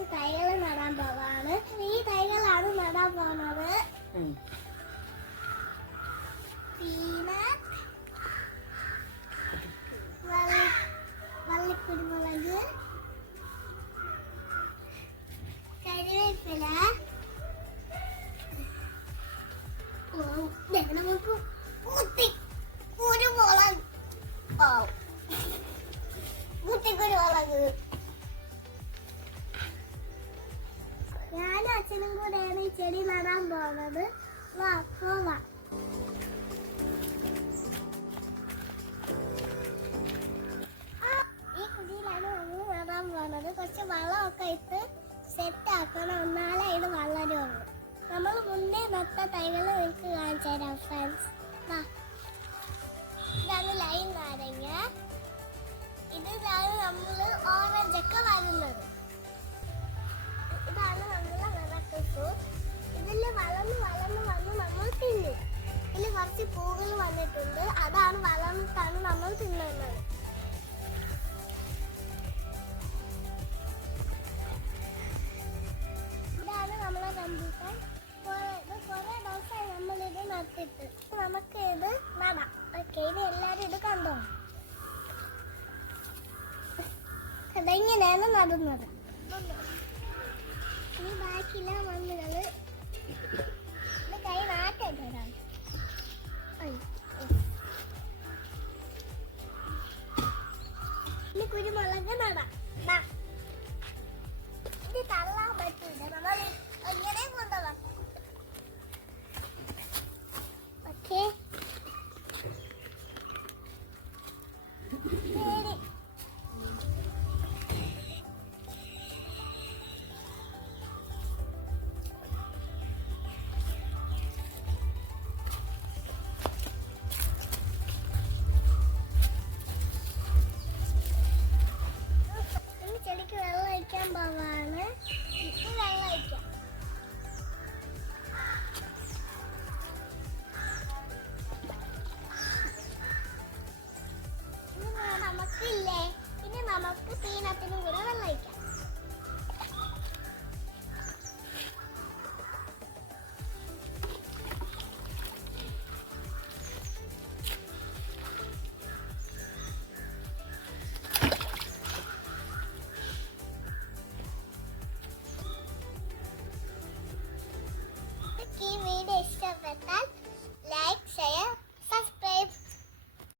കുറച്ച് തൈകൾ നടാൻ പോവാണ്. ഈ തൈകളാണ് നടാൻ പോകുന്നത്. പിന്നെ വള്ളി- വള്ളിക്കുരുമുളക് കരിവേപ്പില. നമുക്ക് കുത്തി കുരുമുളക്. കുത്തി കുരുമുളക്. കൂടെയാണ് ഈ ചെടി നടാൻ പോകുന്നത് വാ പോവാം. ഈ കുഴിയിലാണ് നമ്മൾ നടാൻ പോകുന്നത് കുറച്ച് വളമൊക്കെ ഇട്ട് സെറ്റ് ആക്കണം. എന്നാലേ ഇത് വളരുള്ളൂ. നമ്മൾ മുന്നേ നട്ട തൈകൾ നിങ്ങൾക്ക് കാണിച്ചു തരാം ഫ്രണ്ട്സ് വന്നിട്ടുണ്ട്. അതാണ് വളർന്നിട്ടാണ് നമ്മൾ തിന്നുന്നത്. ഇതാണ് നമ്മളെ റംബൂട്ടാൻ ഇത് കുറെ ദിവസമായി നമ്മളിത് നട്ടിട്ട്. നമുക്ക് ഇത് നടാം. ഓക്കെ ഇത് എല്ലാരും ഇത് കണ്ടോ? അതെങ്ങനെയാണ് നടുന്നത്? ഈ ബാക്കിയുള്ള മണ്ണുകൾ ഇനി കുരുമുളക് നടാം. ഇത് തള്ളാൻ പറ്റില്ല നമ്മൾ എങ്ങനെ കൊണ്ടുപോകാം. നമുക്ക് സീനത്തിനും കൂടെ വെള്ളം ഒഴിക്കാം ഈ വീഡിയോ ഇഷ്ടപ്പെട്ടാൽ ലൈക്ക് ഷെയർ